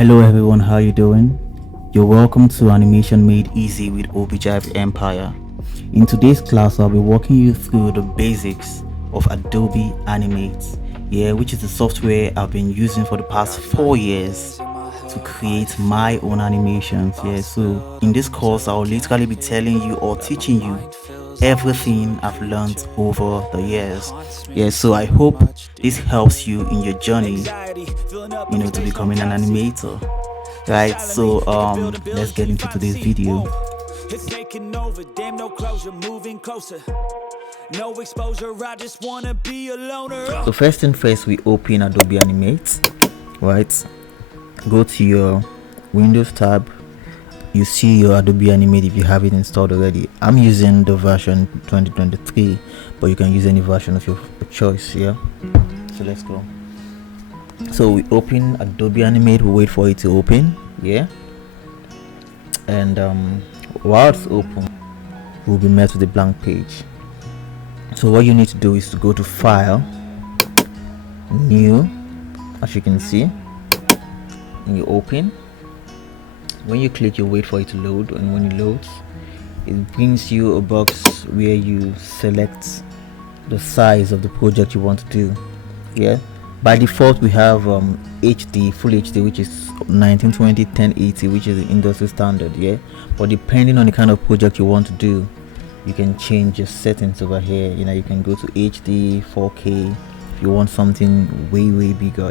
Hello everyone, how you doing? You're welcome to Animation Made Easy with OBJive Empire. In today's class, I'll be walking you through the basics of Adobe Animate, which is the software I've been using for the past 4 years to create my own animations. So in this course, I'll literally be telling you or teaching you everything I've learned over the years. So I hope this helps you in your journey, to becoming an animator. Right, so let's get into today's video. It's taking over, damn, no closure, moving closer. No exposure, I just wanna be a loner. So first thing first, we open Adobe Animate, right? Go to your Windows tab. You see your Adobe Animate if you have it installed already. I'm using the version 2023, but you can use any version of your choice. So let's go. So we open Adobe Animate, we wait for it to open, and while it's open, we'll be met with a blank page. So what you need to do is to go to File, New, as you can see, and you open. When you click, you wait for it to load, and when it loads, it brings you a box where you select the size of the project you want to do. By default, we have HD, full HD, which is 1920 1080, which is the industry standard. But depending on the kind of project you want to do, you can change your settings over here. You can go to HD, 4K. If you want something way bigger,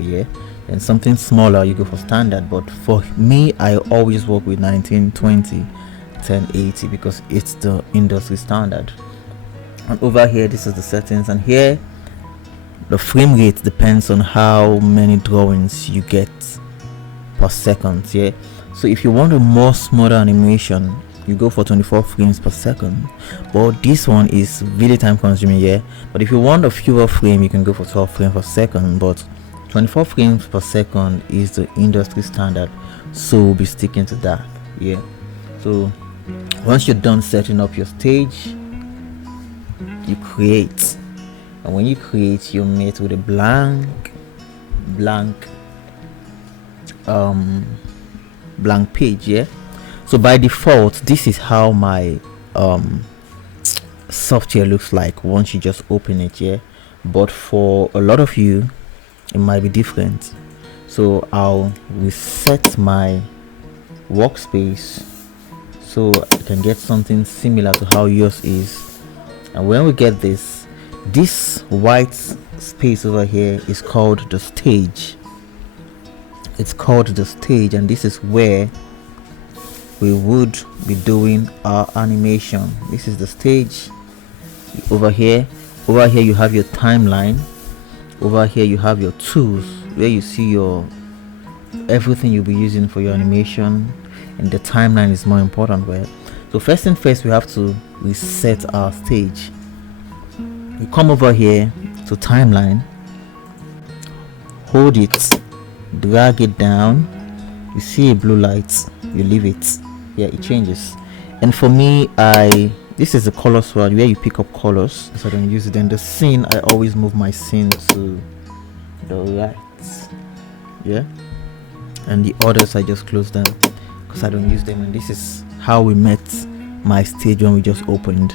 and something smaller, you go for standard. But for me, I always work with 1920 1080 because it's the industry standard. And over here, this is the settings, and here the frame rate depends on how many drawings you get per second. So if you want a more smoother animation, you go for 24 frames per second, but this one is really time consuming. But if you want a fewer frame, you can go for 12 frames per second, but 24 frames per second is the industry standard, so we'll be sticking to that. So once you're done setting up your stage, you create. And when you create, you're met with a blank page. So by default, this is how my software looks like once you just open it. But for a lot of you, it might be different. So I'll reset my workspace so I can get something similar to how yours is. And when we get this white space over here is called the stage. It's called the stage, and this is where we would be doing our animation. This is the stage. Over here you have your timeline. Over here you have your tools, where you see your everything you'll be using for your animation, and the timeline is more important. So first thing first, we have to reset our stage. You come over here to timeline, hold it, drag it down. You see a blue light, you leave it. It changes. And for me, this is the color swatch where you pick up colors, so I don't use it. And the scene, I always move my scene to the right. And the others, I just close them because I don't use them. And this is how we met my stage when we just opened,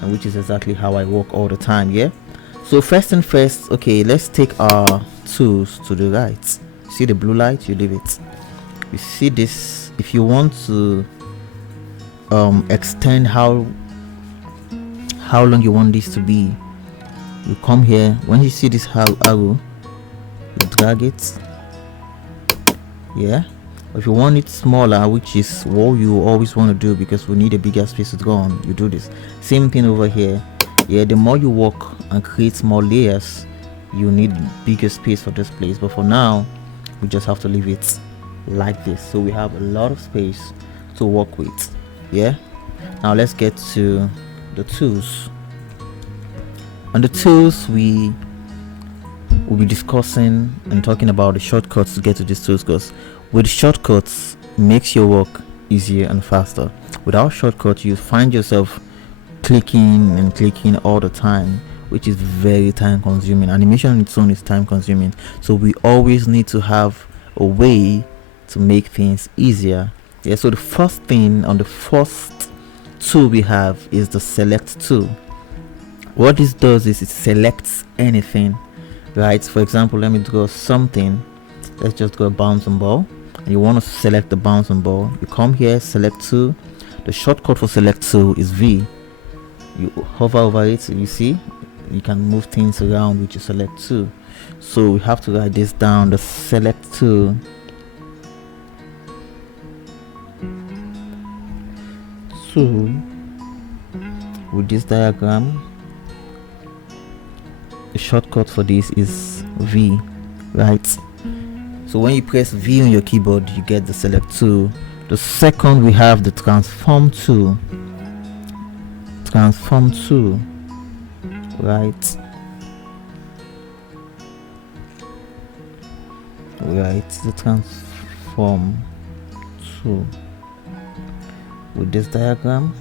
and which is exactly how I work all the time. So first and first, let's take our tools to the right. See the blue light, you leave it. You see this, if you want to extend how long you want this to be, you come here. When you see this arrow, you drag it. If you want it smaller, which is what you always want to do because we need a bigger space to go on, you do this. Same thing over here. The more you work and create more layers, you need bigger space for this place. But for now, we just have to leave it like this, so we have a lot of space to work with. Now let's get to the tools. On the tools, we will be discussing and talking about the shortcuts to get to these tools, because with shortcuts, it makes your work easier and faster. Without shortcuts, you find yourself clicking all the time, which is very time consuming. Animation on its own is time consuming, so we always need to have a way to make things easier. Yeah, so the first thing on the first tool we have is the select tool. What this does is it selects anything, right? For example, let me draw something. Let's just go bouncing ball, and you want to select the bouncing ball. You come here, select tool. The shortcut for select tool is V. You hover over it, you see you can move things around with your select tool. So we have to write this down, the select tool. So with this diagram, the shortcut for this is V, right? So when you press V on your keyboard, you get the select tool. The second, we have the transform tool. Transform tool, right? The transform tool with this diagram,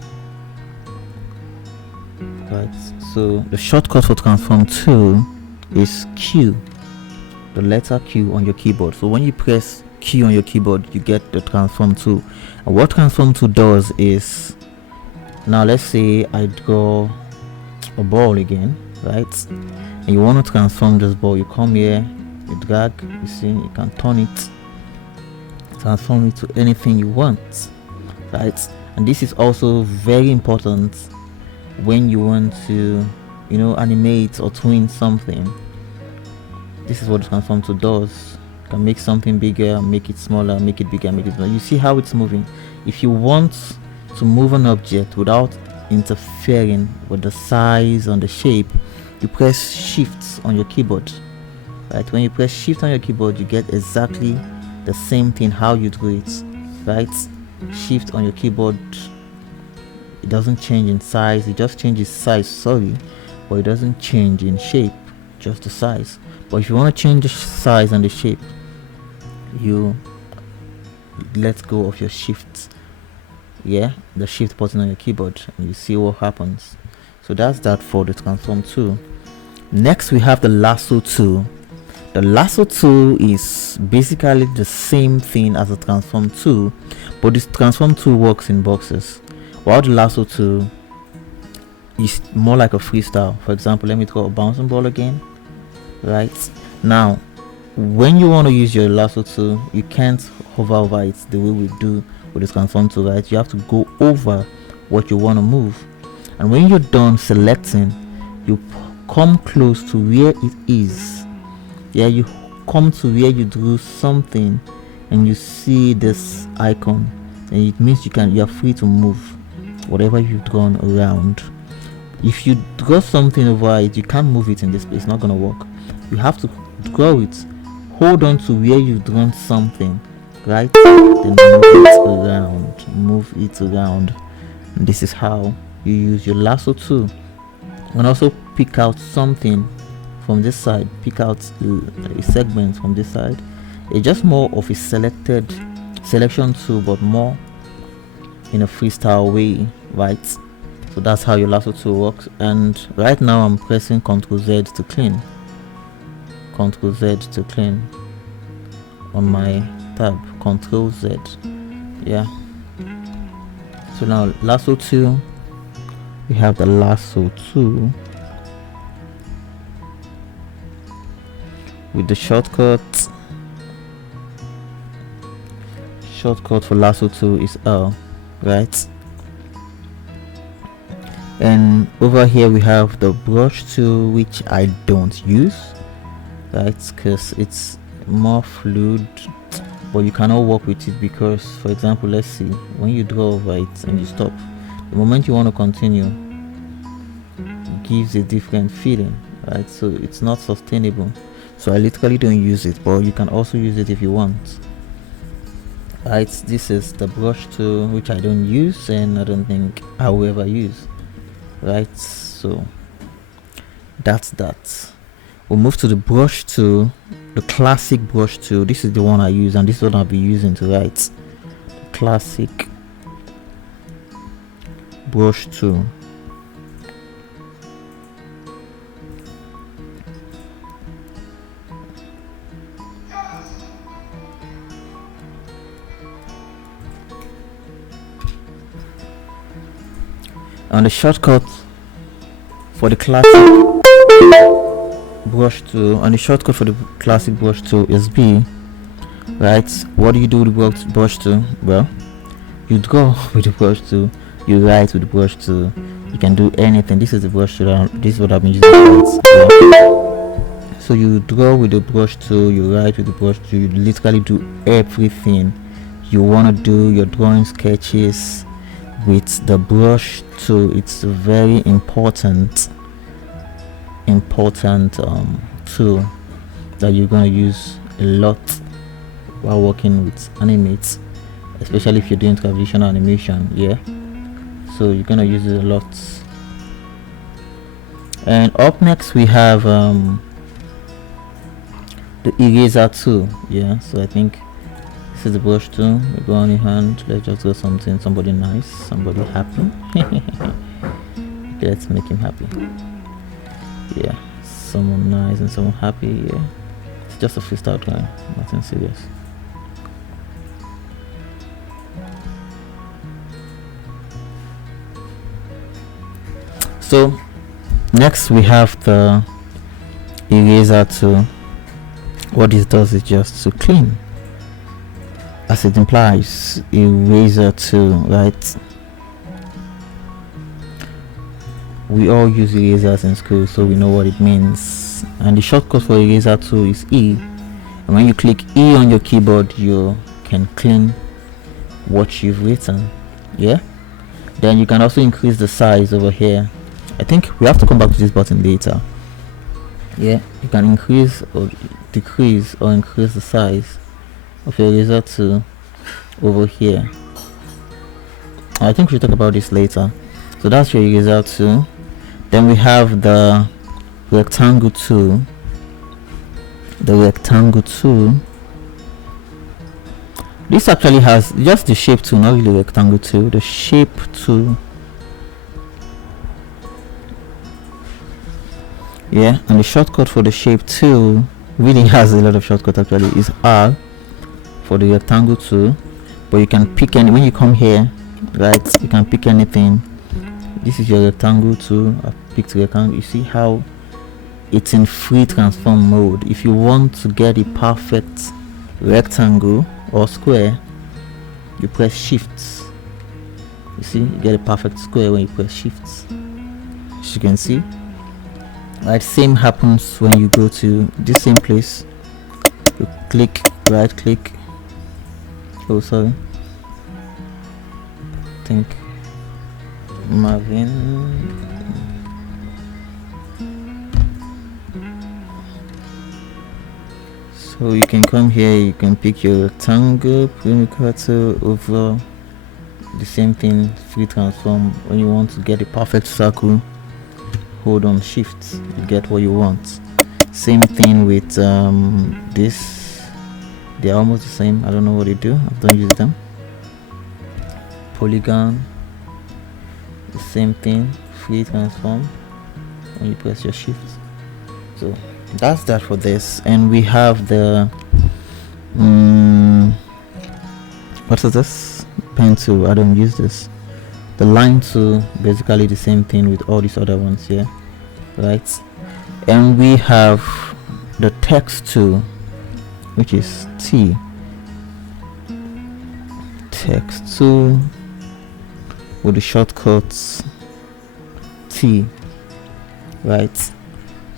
right? So the shortcut for transform tool is Q, the letter Q on your keyboard. So when you press Q on your keyboard, you get the transform tool. And what transform tool does is, now let's say I draw a ball again, right? And you want to transform this ball. You come here, you drag, you see, you can turn it, transform it to anything you want, right? And this is also very important when you want to, animate or twin something. This is what the transform tool does. You can make something bigger, make it smaller, make it bigger, make it smaller. You see how it's moving. If you want to move an object without interfering with the size and the shape, you press shift on your keyboard, right? When you press shift on your keyboard, you get exactly the same thing how you do it, right? Shift on your keyboard, it doesn't change in size, it just changes size, sorry, but it doesn't change in shape, just the size. But if you want to change the size and the shape, you let go of your shift, the shift button on your keyboard, and you see what happens. So that's that for the transform tool. Next, we have the lasso tool. The lasso tool is basically the same thing as the transform tool, but this transform tool works in boxes, while the lasso tool is more like a freestyle. For example, let me throw a bouncing ball again, right? Now when you want to use your lasso tool, you can't hover over it the way we do with the transform tool, right? You have to go over what you want to move, and when you're done selecting, you come close to where it is. You come to where you drew something and you see this icon, and it means you are free to move whatever you've drawn around. If you draw something over it, you can't move it in this place, it's not gonna work. You have to draw it, hold on to where you've drawn something, right? Then move it around. And this is how you use your lasso tool. You can also pick out something from this side, pick out a segment from this side. It's just more of a selection tool, but more in a freestyle way, right? So that's how your lasso tool works. And right now I'm pressing Ctrl Z to clean. Ctrl Z to clean on my tab. Ctrl Z. So now lasso tool, we have the lasso tool with the shortcut for lasso tool is L, right? And over here we have the brush tool, which I don't use, right, because it's more fluid, but you cannot work with it because, for example, let's see, when you draw over it and you stop, the moment you want to continue, it gives a different feeling, right? So it's not sustainable. So I literally don't use it, but you can also use it if you want, right? This is the brush tool, which I don't use and I don't think I will ever use, right? So that's that. We'll move to the brush tool, the classic brush tool. This is the one I use, and this is what I'll be using to write. The classic brush tool. On the shortcut for the classic brush tool, is B, right? What do you do with the brush tool? Well, you draw with the brush tool, you write with the brush tool, you can do anything. This is the brush tool. This is what I've been using to write. Yeah. So you draw with the brush tool, you write with the brush tool, you literally do everything you want to do. Your drawing sketches with the brush tool. It's a very important tool that you're going to use a lot while working with Animate, especially if you're doing traditional animation. Yeah, so you're going to use it a lot. And up next we have the eraser tool. Yeah, so I think this is the brush tool. We go on your hand, let's just do somebody nice, somebody happy. Okay, let's make him happy. Yeah, someone nice and someone happy. Yeah, it's just a freestyle drawing, nothing serious. So next we have the eraser tool. What this does is just to clean, as it implies, eraser tool, right? We all use erasers in school, so we know what it means. And the shortcut for eraser tool is E. And when you click E on your keyboard, you can clean what you've written. Yeah. Then you can also increase the size over here. I think we have to come back to this button later. Yeah, you can increase or decrease or increase the size of your eraser tool over here. I think we'll talk about this later. So that's your eraser tool. Then we have the rectangle tool. This actually has just the shape tool, not really the rectangle tool. The shape tool. Yeah, and the shortcut for the shape tool really has a lot of shortcut. Actually, is R for the rectangle tool, but you can pick any. When you come here, right, you can pick anything. This is your rectangle tool. I picked rectangle. You see how it's in free transform mode. If you want to get a perfect rectangle or square, you press shift. You see, you get a perfect square when you press shift, as you can see. Right, same happens when you go to this same place. You click, right click. Oh, sorry. I think Marvin. So you can come here, you can pick your rectangle, cursor over the same thing, free transform. When you want to get a perfect circle, hold on shift, you get what you want. Same thing with this. They're almost the same. I don't know what they do, I don't use them. Polygon, the same thing, free transform when you press your shift. So that's that for this. And we have the what is this? Pen tool. I don't use this. The line tool, basically the same thing with all these other ones here, right? And we have the text tool, which is T. Text tool with the shortcuts T, right?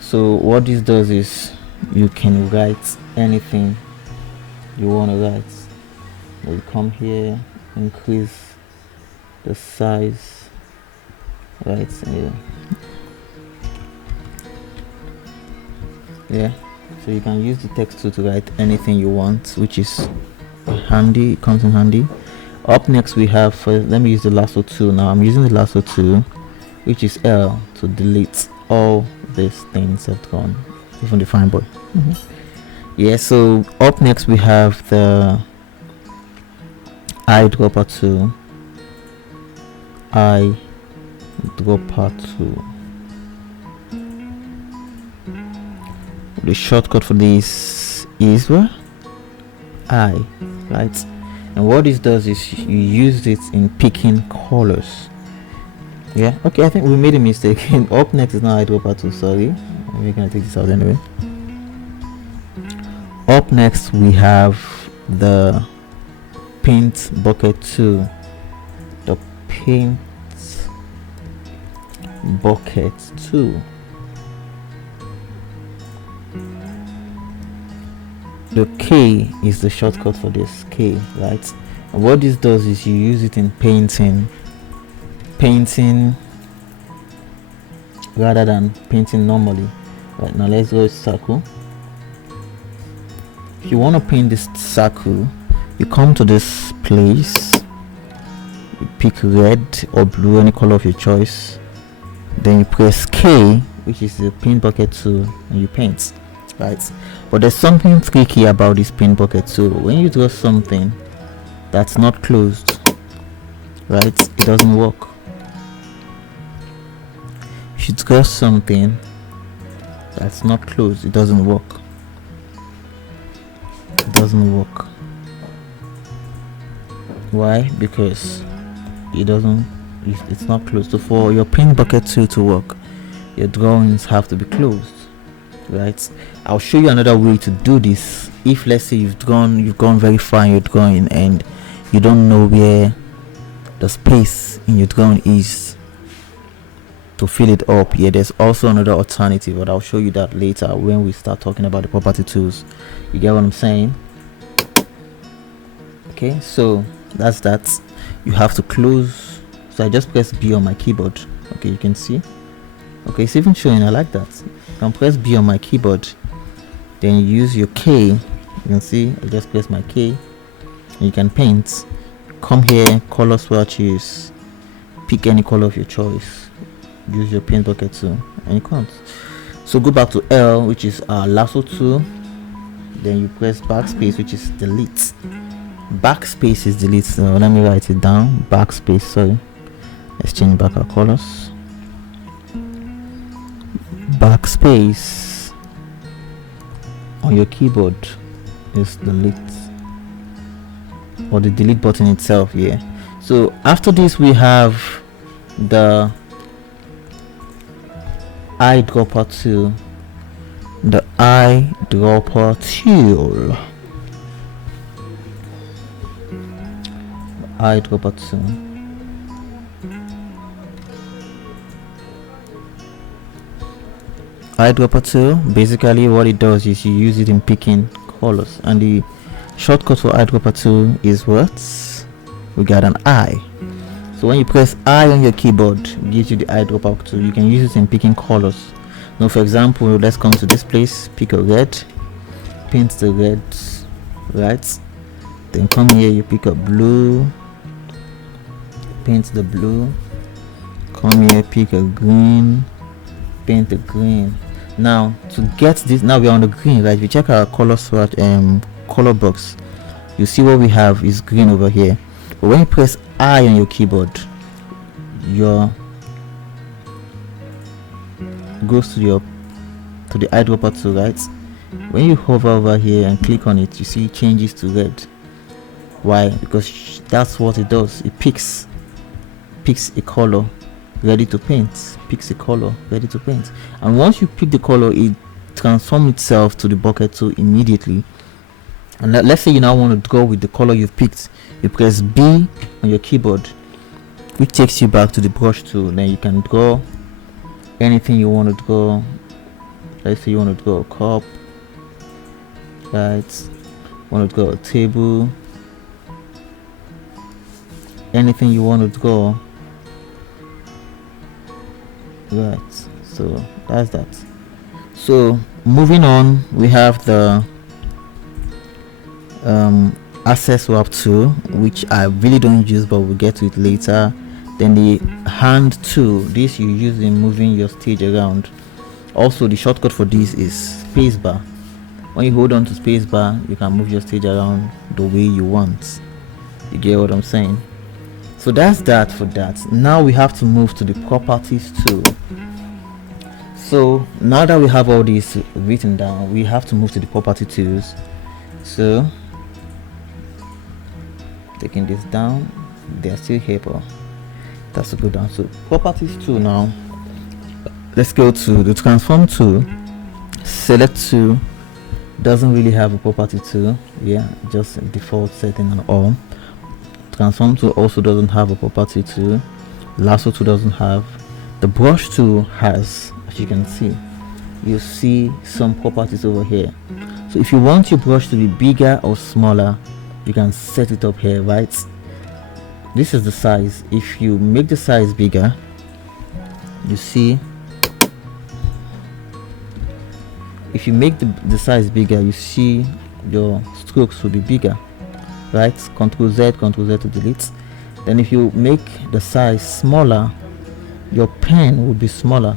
So what this does is you can write anything you want to write. We'll come here, increase the size, right here. Yeah, so you can use the text tool to write anything you want, which is handy. It comes in handy. Up next we have, let me use the lasso tool now. I'm using the lasso tool, which is L, to delete all these things that gone, even the fine boy. Yeah, so up next we have the eyedropper tool. Eyedropper tool. The shortcut for this is what? I, right? And what this does is you use it in picking colors. Yeah, okay, I think we made a mistake. Up next is not eyedropper tool, sorry. We're gonna take this out anyway. Up next we have the paint bucket tool. The paint bucket tool. The K is the shortcut for this, K, right? And what this does is you use it in painting rather than painting normally. Right, now let's go to circle. If you want to paint this circle, you come to this place, you pick red or blue, any color of your choice, then you press K, which is the paint bucket tool, and you paint, right? But there's something tricky about this paint bucket tool. When you draw something that's not closed, right, it doesn't work. If you draw something that's not closed, it doesn't work. It doesn't work. Why? Because it's not closed. So for your paint bucket tool to work, your drawings have to be closed, right? I'll show you another way to do this. If let's say you've gone very far in your drawing and you don't know where the space in your drawing is to fill it up, yeah, there's also another alternative, but I'll show you that later when we start talking about the property tools. You get what I'm saying? Okay, so that's that. You have to close. So I just press B on my keyboard. Okay, you can see. Okay, it's even showing. I like that. You can press B on my keyboard, then you use your K. You can see I just press my K, and you can paint. Come here, color swatches, pick any color of your choice, use your paint bucket tool, and you can't. So go back to L, which is our lasso tool, then you press backspace, which is delete. Backspace is delete. So let me write it down. Backspace, sorry. Let's change back our colors. Backspace on your keyboard is delete, or the delete button itself. Yeah. So after this we have the eyedropper tool. The eyedropper tool. Eyedropper tool. Eyedropper tool, basically what it does is you use it in picking colors, and the shortcut for eyedropper tool is what? We got an eye. So when you press I on your keyboard, it gives you the eyedropper tool. You can use it in picking colors. Now for example, let's come to this place, pick a red, paint the red, right? Then come here, you pick a blue, paint the blue. Come here, pick a green, paint the green. Now to get this, now we're on the green, right? We check our color swatch color box, you see what we have is green over here. But when you press I on your keyboard, your goes to the eyedropper tool, right? When you hover over here and click on it, you see it changes to red. Why? Because that's what it does. It picks a color ready to paint, picks a color ready to paint, and once you pick the color, it transforms itself to the bucket tool immediately. And let's say you now want to draw with the color you've picked, you press B on your keyboard, which takes you back to the brush tool. Then you can draw anything you want to draw. Let's say you want to draw a cup, right? Want to draw a table, anything you want to draw, right? So that's that. So moving on, we have the access swap tool, which I really don't use, but we'll get to it later. Then the hand tool, this you use in moving your stage around. Also the shortcut for this is spacebar. When you hold on to spacebar, you can move your stage around the way you want. You get what I'm saying? So that's that for that. Now we have to move to the properties tool. So now that we have all these written down, we have to move to the property tools. So taking this down, they're still here, but That's a good one. So properties tool. Now let's go to the transform tool. Select tool. Doesn't really have a property tool, yeah, just default setting and all. Transform tool also doesn't have a property tool. Lasso tool doesn't have. The brush tool has, as you can see, you see some properties over here. So if you want your brush to be bigger or smaller, you can set it up here, right? This is the size. If you make the size bigger, you see, if you make the size bigger, you see your strokes will be bigger, right? Ctrl Z to delete. Then if you make the size smaller, your pen will be smaller.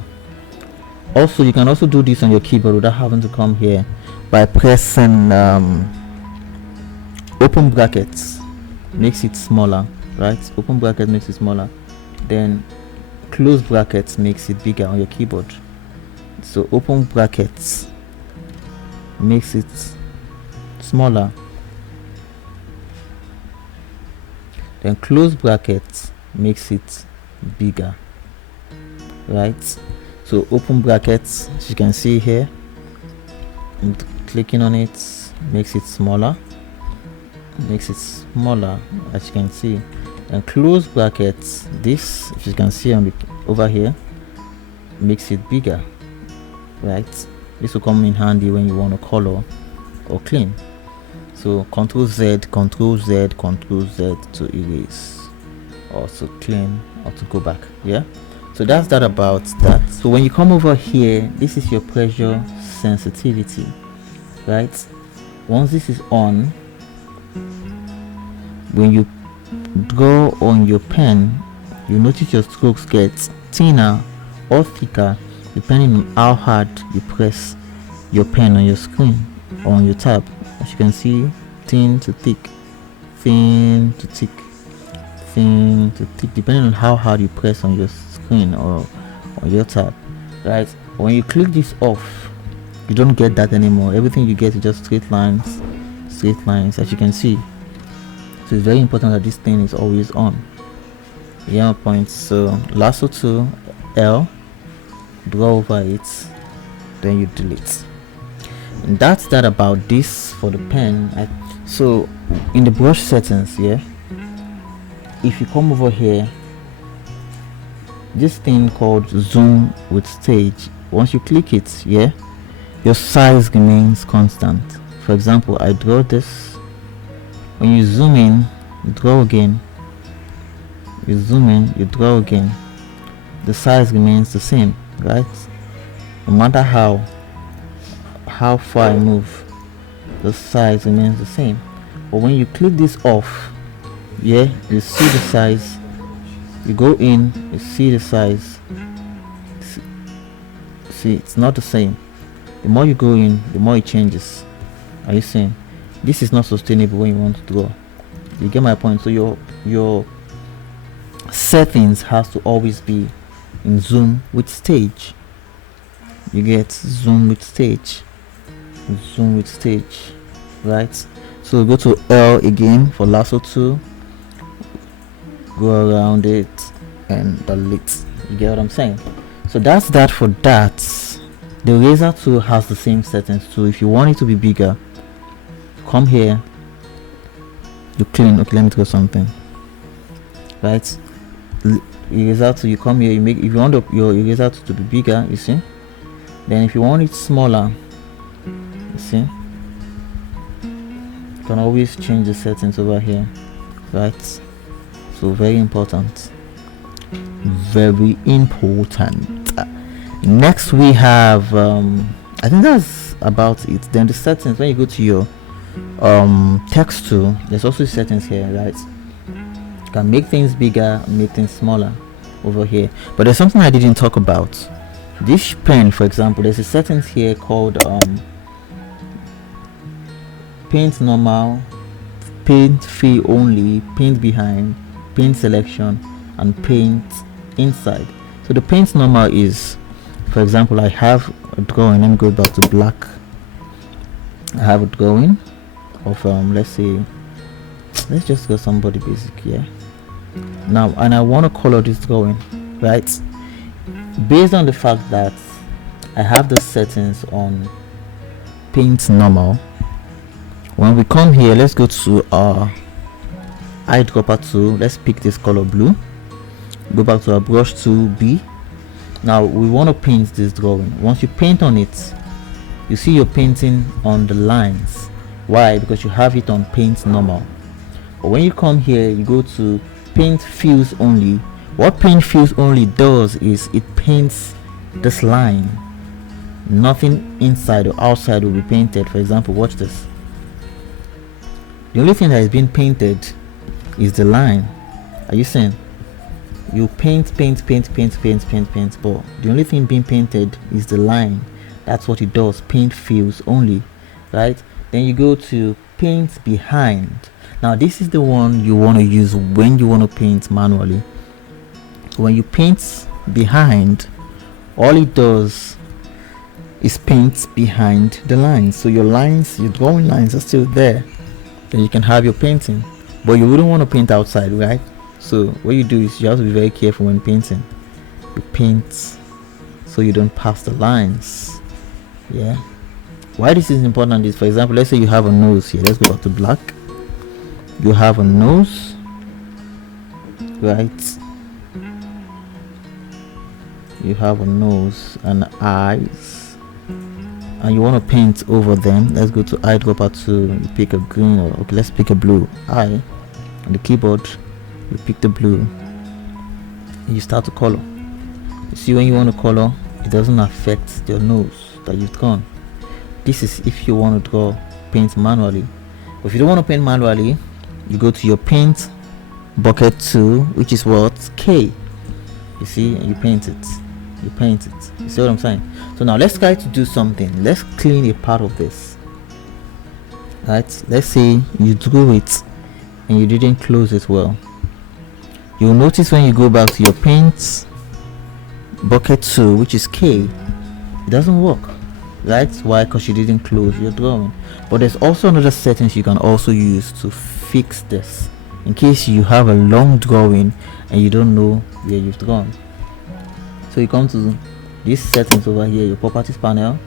Also, you can also do this on your keyboard without having to come here by pressing open brackets, makes it smaller, right? Open bracket makes it smaller, then close brackets makes it bigger on your keyboard. So open brackets makes it smaller, then close brackets makes it bigger, right? So open brackets, as you can see here, and clicking on it makes it smaller, as you can see. And close brackets, this, if you can see on the over here, makes it bigger, right? This will come in handy when you want to color or clean. So Ctrl Z to erase, or to clean, or to go back. Yeah, so that's that about that. So when you come over here, this is your pressure sensitivity, right? Once this is on, when you draw on your pen, you notice your strokes get thinner or thicker depending on how hard you press your pen on your screen or on your tab. As you can see, thin to thick, thin to thick, thin to thick, depending on how hard you press on your screen or on your tab, right? When you click this off, you don't get that anymore. Everything you get is just straight lines, as you can see. So it's very important that this thing is always on. Yeah, points. So lasso to L, draw over it, then you delete. And that's that about this for the pen. So in the brush settings, yeah, if you come over here, this thing called zoom with stage, once you click it, yeah, your size remains constant. For example, I draw this. When you zoom in, you draw again, you zoom in, you draw again, the size remains the same, right? No matter how far I move, the size remains the same. But when you click this off, yeah, you see the size, you go in, you see the size, see it's not the same. The more you go in, the more it changes. Are you seeing? This is not sustainable when you want to draw. You get my point? So your settings has to always be in zoom with stage. You get zoom with stage, right? So go to L again for lasso tool, go around it and delete. You get what I'm saying? So that's that for that. The eraser tool has the same settings. So if you want it to be bigger, come here, you clean. Okay, let me draw something, right? Eraser tool, you come here, you make, if you want your eraser tool to be bigger, you see, then if you want it smaller, you see, you can always change the settings over here, right? So very important. Next we have I think that's about it. Then the settings, when you go to your text tool, there's also settings here, right? You can make things bigger, make things smaller over here. But there's something I didn't talk about. This pen, for example, there's a settings here called paint normal, paint fill only, paint behind, paint selection, and paint inside. So the paint normal is, for example, I have a drawing. Let me go back to black. I have a drawing of let's say, let's just go somebody basic here. Now, and I want to color this drawing, right? Based on the fact that I have the settings on paint normal, when we come here, let's go to our eyedropper tool. Let's pick this color blue, go back to our brush tool B. Now we want to paint this drawing. Once you paint on it, you see you're painting on the lines. Why? Because you have it on paint normal. But when you come here, you go to paint fills only. What paint fills only does is it paints this line. Nothing inside or outside will be painted. For example, watch this. The only thing that is being painted is the line. Are you seeing? You paint, but the only thing being painted is the line. That's what it does. Paint fills only, right? Then you go to paint behind. Now this is the one you want to use when you want to paint manually. When you paint behind, all it does is paint behind the lines. So your lines, your drawing lines are still there. Then you can have your painting, but you wouldn't want to paint outside, right? So what you do is you have to be very careful when painting. You paint so you don't pass the lines. Yeah. Why this is important is, for example, let's say you have a nose here. Let's go back to black. You have a nose, right? You have a nose and eyes, and you want to paint over them. Let's go to eyedropper tool. You pick a green, or okay, let's pick a blue. Eye on the keyboard. You pick the blue and you start to color. You see, when you want to color, it doesn't affect your nose that you've drawn. This is if you want to paint manually. But if you don't want to paint manually, you go to your paint bucket tool, which is what? K. You see, and you paint it. You paint it. You see what I'm saying? So now let's try to do something. Let's clean a part of this. Right? Let's say you drew it and you didn't close it well. You'll notice when you go back to your paint bucket tool, which is K, it doesn't work, right? Why? Because you didn't close your drawing. But there's also another settings you can also use to fix this, in case you have a long drawing and you don't know where you've drawn. So you come to these settings over here, your properties panel,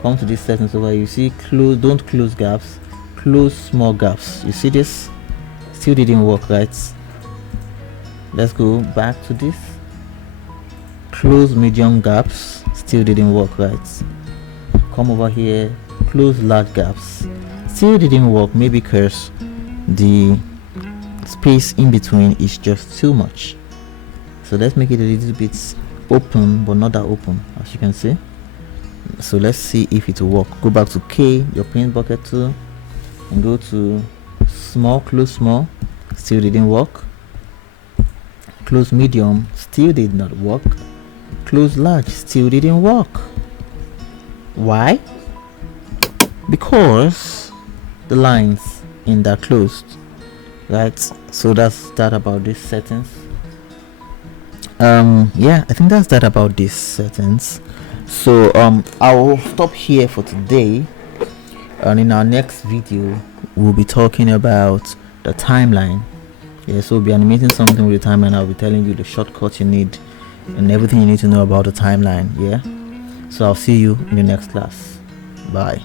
come to these settings over here. You see close, don't close gaps, close small gaps. You see this still didn't work, right? Let's go back to this. Close medium gaps, still didn't work, right? Come over here, close large gaps, still didn't work. Maybe because the space in between is just too much. So let's make it a little bit open, but not that open, as you can see. So let's see if it will work. Go back to K, your paint bucket tool, and go to small, close small, still didn't work. Close medium, still did not work. Close large, still didn't work. Why? Because the lines in that closed, right? So that's that about this settings. Yeah, I think that's that about this settings. So I'll stop here for today, and in our next video we'll be talking about the timeline. Yeah, so we'll be animating something with the timeline. I'll be telling you the shortcuts you need and everything you need to know about the timeline. Yeah, so I'll see you in the next class. Bye.